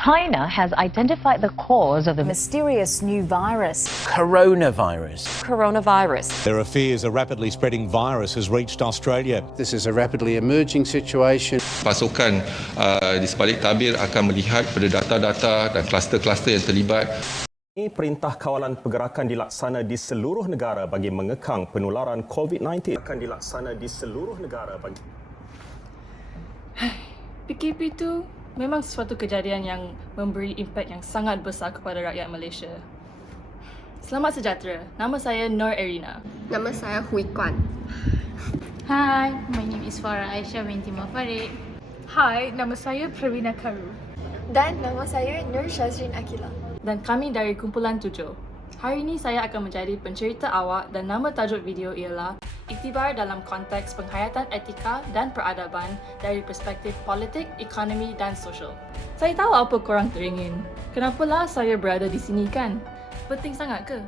China has identified the cause of the mysterious new virus. Coronavirus. There are fears a rapidly spreading virus has reached Australia. This is a rapidly emerging situation. Pasukan di sebalik tabir akan melihat pada data-data dan kluster-kluster yang terlibat. Ini perintah kawalan pergerakan dilaksana di seluruh negara bagi mengekang penularan COVID-19. Akan dilaksana di seluruh negara bagi PKP itu memang sesuatu kejadian yang memberi impak yang sangat besar kepada rakyat Malaysia. Selamat sejahtera. Nama saya Nur Erina. Nama saya Hui Kwan. Hi, my name is Farah Aisyah binti Farid. Hi, nama saya Pravina Karu. Dan nama saya Nur Shazrin Akila. Dan kami dari Kumpulan 7. Hari ini saya akan menjadi pencerita awak dan nama tajuk video ialah Iktibar dalam konteks penghayatan etika dan peradaban dari perspektif politik, ekonomi dan sosial. Saya tahu apa korang teringin. Kenapalah saya berada di sini kan? Penting sangat ke?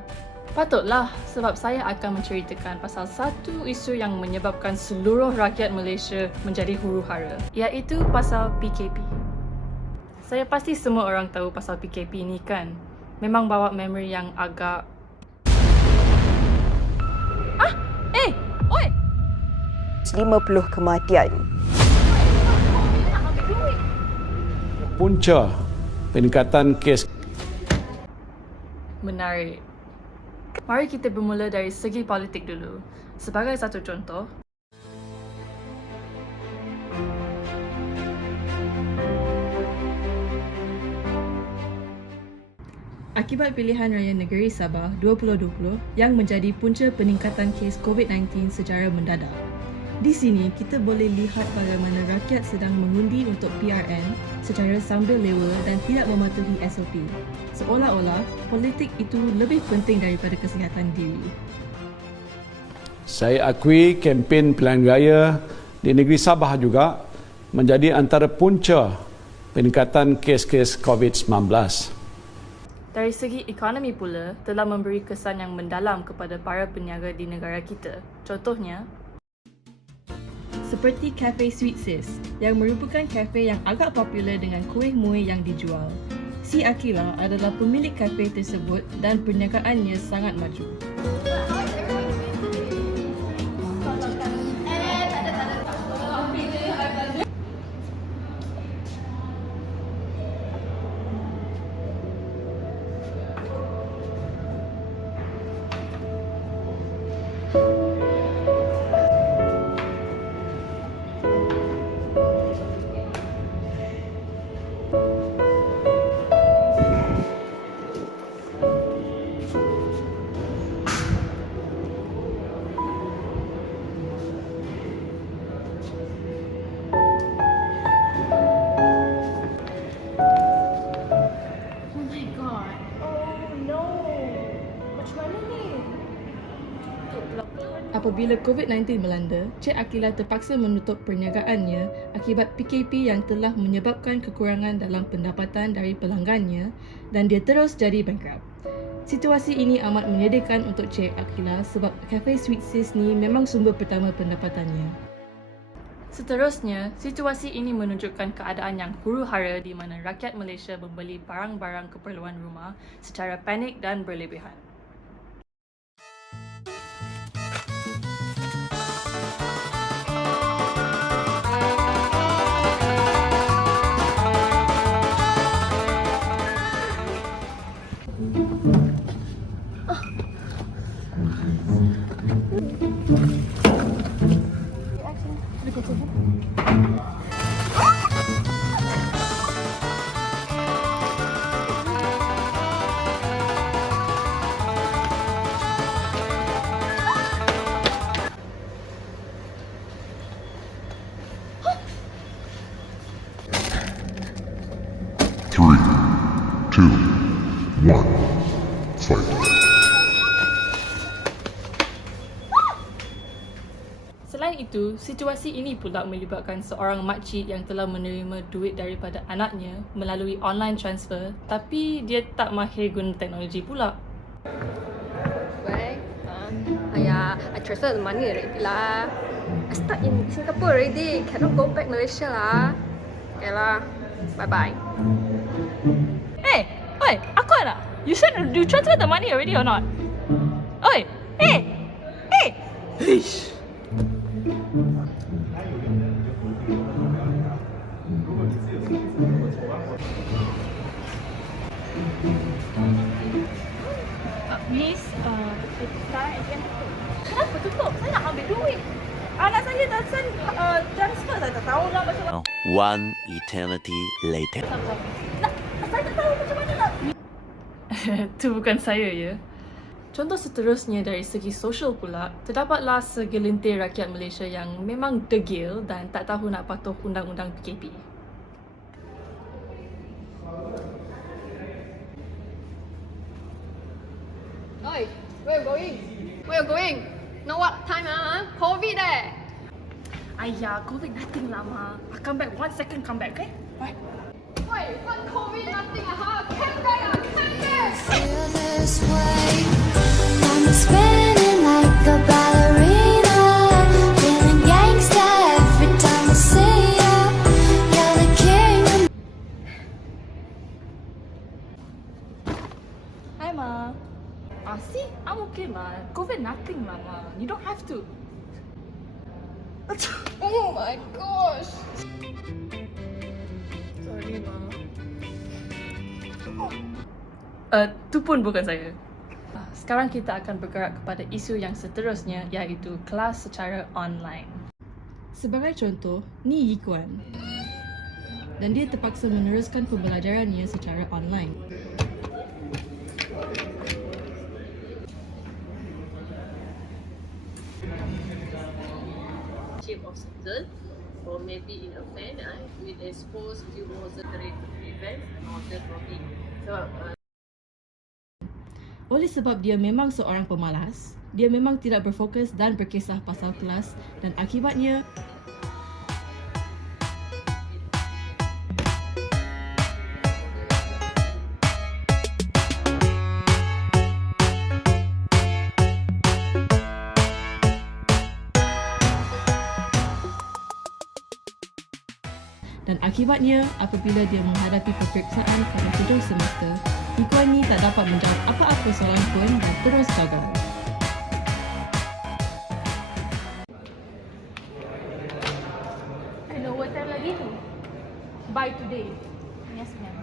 Patutlah, sebab saya akan menceritakan pasal satu isu yang menyebabkan seluruh rakyat Malaysia menjadi huru-hara, iaitu pasal PKP. Saya pasti semua orang tahu pasal PKP ni kan? Memang bawa memori yang agak... 50 kematian. Punca peningkatan kes. Menarik. Mari kita bermula dari segi politik dulu. Sebagai satu contoh, akibat pilihan raya negeri Sabah 2020 yang menjadi punca peningkatan kes COVID-19 secara mendadak. Di sini, kita boleh lihat bagaimana rakyat sedang mengundi untuk PRN secara sambil lewa dan tidak mematuhi SOP. Seolah-olah, politik itu lebih penting daripada kesihatan diri. Saya akui kempen pilihan raya di negeri Sabah juga menjadi antara punca peningkatan kes-kes COVID-19. Dari segi ekonomi pula, telah memberi kesan yang mendalam kepada para peniaga di negara kita. Contohnya, seperti Cafe Sweet Sis yang merupakan kafe yang agak popular dengan kuih muih yang dijual. Si Akila adalah pemilik kafe tersebut dan perniagaannya sangat maju. Apabila COVID-19 melanda, Cik Akila terpaksa menutup perniagaannya akibat PKP yang telah menyebabkan kekurangan dalam pendapatan dari pelanggannya dan dia terus jadi bankrupt. Situasi ini amat menyedihkan untuk Cik Akila sebab Cafe Sweet Sis ni memang sumber pertama pendapatannya. Seterusnya, situasi ini menunjukkan keadaan yang huru-hara di mana rakyat Malaysia membeli barang-barang keperluan rumah secara panik dan berlebihan. Selain itu, situasi ini pula melibatkan seorang makcik yang telah menerima duit daripada anaknya melalui online transfer tapi dia tak mahir guna teknologi pula. Why? I transfer the money already lah. I stuck in Singapore already. Cannot go back Malaysia lah. Okay lah. Bye-bye. Hey, oi, aku ada. You said you transferred the money already or not? Oi, hey, hey. Eish. Miss, sekarang ATM tutup. Kenapa tutup? Saya nak ambil duit. Anak saya dah send transfer, saya tak tahu lah macam mana. One eternity later. Nah, saya tak tahu macam mana nak. Itu bukan saya ya. Contoh seterusnya dari segi sosial pula, terdapatlah segelintir rakyat Malaysia yang memang degil dan tak tahu nak patuh undang-undang PKP. Oi, where you going? Where you going? Know what time COVID Ayah, COVID nothing lama. I'll come back 1 second, come back, okay? Bye. Wait, what COVID nothing Come back, come back! Feel this way. I'm spinning like a ballerina, feeling gangsta every time I see you. You're the king of... Hi, Ma. See? I'm okay, Ma. COVID nothing lama. You don't have to. Oh my gosh! Sorry, Ma. Tu pun bukan saya. Sekarang kita akan bergerak kepada isu yang seterusnya, iaitu kelas secara online. Sebagai contoh, ni Yi Kuan. Dan dia terpaksa meneruskan pembelajarannya secara online. Chief of citizen, or maybe in a fan, we expose few more secret events or the topic. So, Oleh sebab dia memang seorang pemalas, dia memang tidak berfokus dan berkisah pasal kelas dan akibatnya apabila dia menghadapi peperiksaan pada hujung semester, Yi Kuan Yi tak dapat menjawab apa-apa soalan pun dan terus gagal. I know what time lagi tu. By today. Yes, ma'am.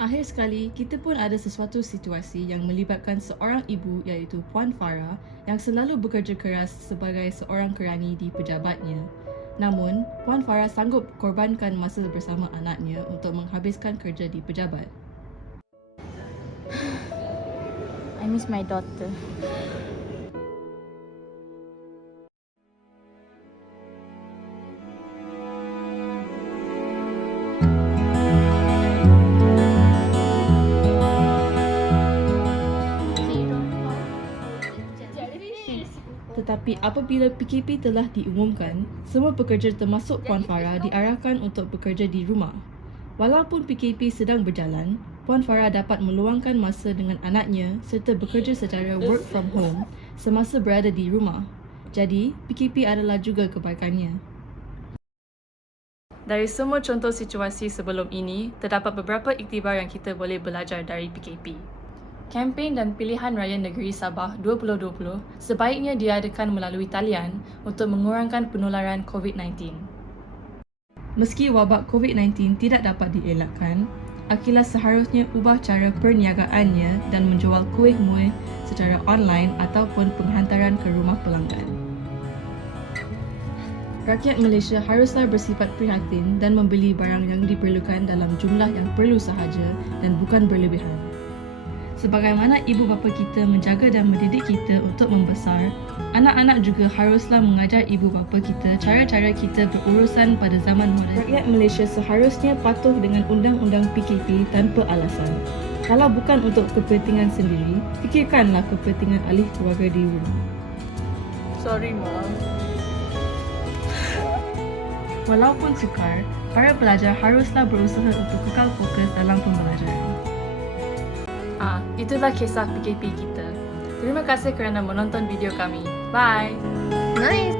Akhir sekali, kita pun ada sesuatu situasi yang melibatkan seorang ibu iaitu Puan Farah yang selalu bekerja keras sebagai seorang kerani di pejabatnya. Namun, Puan Farah sanggup korbankan masa bersama anaknya untuk menghabiskan kerja di pejabat. I miss my daughter. Tetapi apabila PKP telah diumumkan, semua pekerja termasuk Puan Farah diarahkan untuk bekerja di rumah. Walaupun PKP sedang berjalan, Puan Farah dapat meluangkan masa dengan anaknya serta bekerja secara work from home semasa berada di rumah. Jadi, PKP adalah juga kebaikannya. Dari semua contoh situasi sebelum ini, terdapat beberapa iktibar yang kita boleh belajar dari PKP. Kempen dan pilihan raya negeri Sabah 2020 sebaiknya diadakan melalui talian untuk mengurangkan penularan COVID-19. Meski wabak COVID-19 tidak dapat dielakkan, Akila seharusnya ubah cara perniagaannya dan menjual kuih-muih secara online ataupun penghantaran ke rumah pelanggan. Rakyat Malaysia haruslah bersifat prihatin dan membeli barang yang diperlukan dalam jumlah yang perlu sahaja dan bukan berlebihan. Sebagaimana ibu bapa kita menjaga dan mendidik kita untuk membesar, anak-anak juga haruslah mengajar ibu bapa kita cara-cara kita berurusan pada zaman moden. Rakyat Malaysia seharusnya patuh dengan undang-undang PKP tanpa alasan. Kalau bukan untuk kepentingan sendiri, fikirkanlah kepentingan ahli keluarga di rumah. Sorry, Mom. Walaupun sukar, para pelajar haruslah berusaha untuk kekal fokus dalam pembelajaran. Itulah kisah PKP kita. Terima kasih kerana menonton video kami. Bye! Nice!